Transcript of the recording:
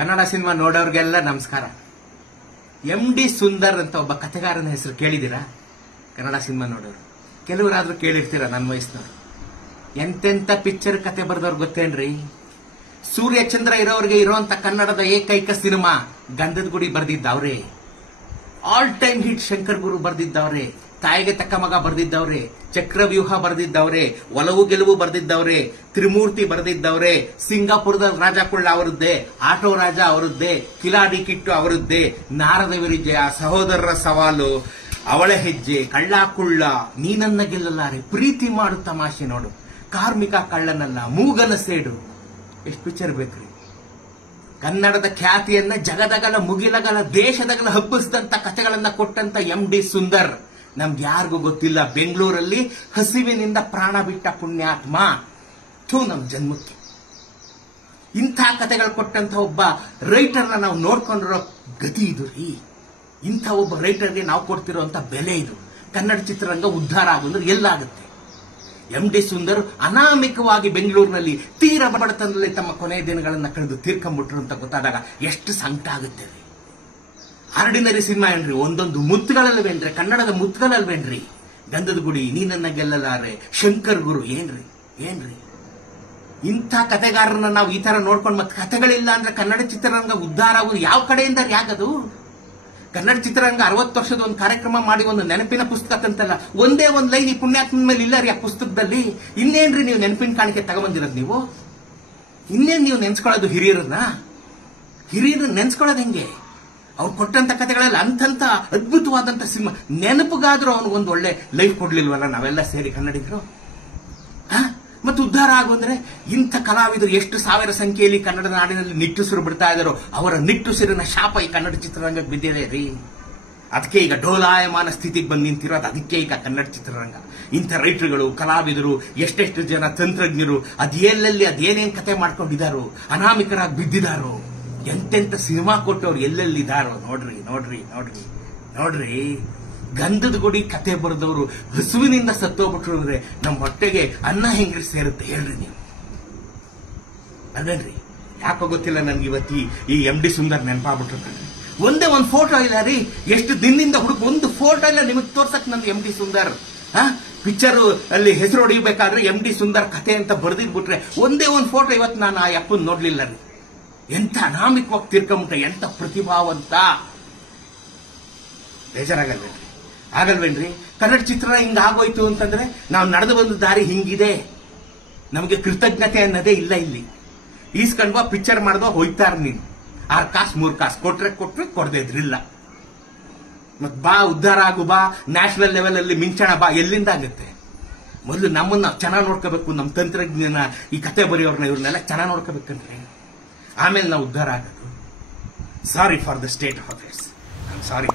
Kannada cinema ನೋಡೋರ್ಗೆಲ್ಲ ನಮಸ್ಕಾರ. MD. Sundar ಅಂತ ಒಬ್ಬ ಕಥೆಗಾರನ ಹೆಸರು ಕೇಳಿದಿರಾ? ಕನ್ನಡ ಸಿನಿಮಾ ನೋಡೋರು ಕೆಲವರಾದ್ರೂ ಕೇಳಿರ್ತೀರ, ನನ್ನ ವಯಸ್ಸಿನವರು. ಎಂತೆಂತ ಪಿಕ್ಚರ್ ಕತೆ ಬರೆದವ್ರು ಗೊತ್ತೇನ್ರಿ? ಸೂರ್ಯಚಂದ್ರ ಇರೋರಿಗೆ ಇರೋಂತ ಕನ್ನಡದ ಏಕೈಕ ಸಿನಿಮಾ ಗಂಧದ ಗುಡಿ ಬರ್ದಿದ್ದವ್ರೆ. ಆಲ್ ಟೈಮ್ ಹಿಟ್ ಶಂಕರ್ ಗುರು ಬರ್ದಿದ್ದವ್ರೆ, ತಾಯಿಗೆ ತಕ್ಕ ಮಗ ಬರ್ದಿದ್ದವ್ರೆ, ಚಕ್ರವ್ಯೂಹ ಬರ್ದಿದ್ದವ್ರೆ, ಒಲವು ಗೆಲುವು ಬರ್ದಿದ್ದವ್ರೆ, ತ್ರಿಮೂರ್ತಿ ಬರ್ದಿದ್ದವ್ರೆ, ಸಿಂಗಾಪುರದ ರಾಜ ಕುಳ್ಳ ಅವರದ್ದೇ, ಆಟೋ ರಾಜ ಅವರದ್ದೇ, ಕಿಲಾಡಿ ಕಿಟ್ಟು ಅವರದ್ದೇ, ನಾರದ ವಿರಿಜಯ, ಸಹೋದರರ ಸವಾಲು, ಅವಳ ಹೆಜ್ಜೆ, ಕಳ್ಳ ಕುಳ್ಳ, ನೀನನ್ನ ಗೆಲ್ಲಲಾರೆ, ಪ್ರೀತಿ ಮಾಡು ತಮಾಷೆ ನೋಡು, ಕಾರ್ಮಿಕ ಕಳ್ಳನಲ್ಲ, ಮೂಗನ ಸೇಡು. ಎಷ್ಟು ಪಿಕ್ಚರ್ ಬೇಕ್ರಿ? ಕನ್ನಡದ ಖ್ಯಾತಿಯನ್ನ ಜಗದಗಲ ಮುಗಿಲಗಲ ದೇಶದಗಲ ಹಬ್ಬಿಸಿದಂತ ಕಥೆಗಳನ್ನ ಕೊಟ್ಟಂತ ಎಂ.ಡಿ. ಸುಂದರ್ ನಮ್ಗೆ ಯಾರಿಗೂ ಗೊತ್ತಿಲ್ಲ. ಬೆಂಗಳೂರಲ್ಲಿ ಹಸಿವಿನಿಂದ ಪ್ರಾಣ ಬಿಟ್ಟ ಪುಣ್ಯಾತ್ಮ. ನಮ್ ಜನ್ಮಕ್ಕೆ ಇಂಥ ಕಥೆಗಳು ಕೊಟ್ಟಂತ ಒಬ್ಬ ರೈಟರ್ನ ನಾವು ನೋಡ್ಕೊಂಡಿರೋ ಗತಿ ಇದು ರೀ. ಇಂಥ ಒಬ್ಬ ರೈಟರ್ಗೆ ನಾವು ಕೊಡ್ತಿರೋಂತ ಬೆಲೆ ಇದು. ಕನ್ನಡ ಚಿತ್ರರಂಗ ಉದ್ಧಾರ ಆಗೋದ್ರೆ ಎಲ್ಲಾಗುತ್ತೆ? ಎಂ.ಡಿ. ಸುಂದರ್ ಅನಾಮಿಕವಾಗಿ ಬೆಂಗಳೂರಿನಲ್ಲಿ ತೀರ ಬಡತನದಲ್ಲಿ ತಮ್ಮ ಕೊನೆಯ ದಿನಗಳನ್ನ ಕಳೆದು ತೀರ್ಕೊಂಡ್ಬಿಟ್ರು ಅಂತ ಗೊತ್ತಾದಾಗ ಎಷ್ಟು ಸಂಕಟ ಆಗುತ್ತೆ. ಆರ್ಡಿನರಿ ಸಿನಿಮಾ ಏನ್ರಿ? ಒಂದೊಂದು ಮುತ್ತುಗಳಲ್ವೇನ್ರಿ? ಕನ್ನಡದ ಮುತ್ತುಗಳಲ್ವೇನ್ರಿ? ಗಂಧದ ಗುಡಿ, ನೀನನ್ನ ಗೆಲ್ಲಲಾರೆ, ಶಂಕರ್ ಗುರು, ಏನ್ರಿ ಏನ್ರಿ? ಇಂಥ ಕಥೆಗಾರರನ್ನ ನಾವು ಈ ತರ ನೋಡ್ಕೊಂಡು ಮತ್ತೆ ಕಥೆಗಳಿಲ್ಲ ಅಂದ್ರೆ ಕನ್ನಡ ಚಿತ್ರರಂಗ ಉದ್ಧಾರ ಆಗೋದು ಯಾವ ಕಡೆಯಿಂದ ಯಾಕದು? ಕನ್ನಡ ಚಿತ್ರರಂಗ 60 ವರ್ಷದ ಒಂದು ಕಾರ್ಯಕ್ರಮ ಮಾಡಿ ಒಂದು ನೆನಪಿನ ಪುಸ್ತಕ ತಂತಲ್ಲ, ಒಂದೇ ಒಂದ್ ಲೈನ್ ಈ ಪುಣ್ಯಾತ್ಮನ ಮೇಲೆ ಇಲ್ಲ ರೀ ಆ ಪುಸ್ತಕದಲ್ಲಿ. ಇನ್ನೇನ್ರಿ ನೀವು ನೆನಪಿನ ಕಾಣಿಕೆ ತಗೊಂಬಂದಿರೋದು? ನೀವು ಇನ್ನೇನ್ ನೀವು ನೆನ್ಸ್ಕೊಳ್ಳೋದು ಹಿರಿಯರನ್ನ ನೆನ್ಸ್ಕೊಳ್ಳೋದು ಹೆಂಗೆ? ಅವ್ರು ಕೊಟ್ಟಂತ ಕಥೆಗಳೆಲ್ಲ ಅಂತಂತ ಅದ್ಭುತವಾದಂತ ಸಿನಿಮಾ. ನೆನಪುಗಾದ್ರೂ ಅವನು ಒಂದು ಒಳ್ಳೆ ಲೈಫ್ ಕೊಡ್ಲಿಲ್ವಲ್ಲ ನಾವೆಲ್ಲ ಸೇರಿ ಕನ್ನಡಿಗರು? ಮತ್ತೆ ಉದ್ಧಾರ ಆಗೋಂದ್ರೆ ಇಂಥ ಕಲಾವಿದರು ಎಷ್ಟು ಸಾವಿರ ಸಂಖ್ಯೆಯಲ್ಲಿ ಕನ್ನಡ ನಾಡಿನಲ್ಲಿ ನಿಟ್ಟುಸಿರು ಬಿಡ್ತಾ ಇದ್ದಾರೋ ಅವರ ನಿಟ್ಟುಸಿರಿನ ಶಾಪ ಈ ಕನ್ನಡ ಚಿತ್ರರಂಗಕ್ಕೆ ಬಿದ್ದಿದೆ ರೀ. ಅದಕ್ಕೆ ಈಗ ಡೋಲಾಯಮಾನ ಸ್ಥಿತಿಗೆ ಬಂದು ನಿಂತಿರೋದು. ಅದಕ್ಕೆ ಈಗ ಕನ್ನಡ ಚಿತ್ರರಂಗ ಇಂಥ ರೈಟರ್ಗಳು, ಕಲಾವಿದರು, ಎಷ್ಟೆಷ್ಟು ಜನ ತಂತ್ರಜ್ಞರು ಅದೇನೆಲ್ಲಿ ಅದೇನೇನ್ ಕತೆ ಮಾಡ್ಕೊಂಡಿದ್ದಾರೋ, ಅನಾಮಿಕರಾಗಿ ಬಿದ್ದಿದ್ದಾರೋ, ಎಂತೆಂತ ಸಿನಿಮಾ ಕೊಟ್ಟವ್ರು ಎಲ್ಲೆಲ್ಲಿದ್ದಾರೋ ನೋಡ್ರಿ ನೋಡ್ರಿ ನೋಡ್ರಿ ನೋಡ್ರಿ. ಗಂಧದ ಗುಡಿ ಕತೆ ಬರೆದವರು ಹಸುವಿನಿಂದ ಸತ್ತೋಗ್ಬಿಟ್ರು ಅಂದ್ರೆ ನಮ್ಮ ಹೊಟ್ಟೆಗೆ ಅನ್ನ ಹೆಂಗ್ರಿ ಸೇರುತ್ತೆ ಹೇಳ್ರಿ ನೀವು? ಅದೇನ್ರಿ? ಯಾಕೋ ಗೊತ್ತಿಲ್ಲ ನನ್ಗೆ ಇವತ್ತು ಈ ಎಂ.ಡಿ. ಸುಂದರ್ ನೆನಪಾಗ್ಬಿಟ್ರು. ಒಂದೇ ಒಂದು ಫೋಟೋ ಇಲ್ಲ ರೀ. ಎಷ್ಟು ದಿನದಿಂದ ಹುಡುಗ ಒಂದು ಫೋಟೋ ಇಲ್ಲ ನಿಮಗೆ ತೋರ್ಸಕ್ ನನ್ಗೆ ಎಂ.ಡಿ. ಸುಂದರ್. ಪಿಕ್ಚರ್ ಅಲ್ಲಿ ಹೆಸರು ಹೊಡಿಬೇಕಾದ್ರೆ ಎಂ.ಡಿ. ಸುಂದರ್ ಕತೆ ಅಂತ ಬರ್ದಿದ್ಬಿಟ್ರೆ ಒಂದೇ ಒಂದು ಫೋಟೋ ಇವತ್ತು ನಾನು ಆ ಅಪ್ಪನ್ ನೋಡ್ಲಿಲ್ಲ ರೀ. ಎಂತ ಅನಾಮಿಕವಾಗಿ ತೀರ್ಕೊಂಬಿಟ್ರೆ, ಎಂತ ಪ್ರತಿಭಾವಂತ. ಆಗಲ್ವೇನ್ರಿ? ಕನ್ನಡ ಚಿತ್ರ ಹಿಂಗಾಗೋಯ್ತು ಅಂತಂದ್ರೆ ನಾವು ನಡೆದು ಬಂದ ದಾರಿ ಹಿಂಗಿದೆ. ನಮಗೆ ಕೃತಜ್ಞತೆ ಅನ್ನೋದೇ ಇಲ್ಲ ಇಲ್ಲಿ. ಈಸ್ಕೊಂಡ್ವಾ ಪಿಕ್ಚರ್ ಮಾಡ್ದೋ ಹೋಯ್ತಾರ ನೀನು. 6 ಕಾಸು 3 ಕಾಸು ಕೊಟ್ರೆ ಕೊಡದೇ ಇದ್ರಿಲ್ಲ. ಮತ್ ಬಾ ಉದ್ಧಾರ ಆಗು, ಬಾ ನ್ಯಾಷನಲ್ ಲೆವೆಲ್ ಅಲ್ಲಿ ಮಿಂಚಣ, ಬಾ. ಎಲ್ಲಿಂದ ಆಗುತ್ತೆ? ಮೊದಲು ನಮ್ಮನ್ನ ಚೆನ್ನಾಗಿ ನೋಡ್ಕೋಬೇಕು. ನಮ್ಮ ತಂತ್ರಜ್ಞಾನ, ಈ ಕತೆ ಬರೆಯೋರ್ನ, ಇವ್ರನ್ನೆಲ್ಲ ಚೆನ್ನಾಗಿ ನೋಡ್ಕೋಬೇಕಂದ್ರೆ ಆಮೇಲೆ ನಾವು ಉದ್ಧಾರ ಆಗೋದು. Sorry for the state of affairs. I am sorry.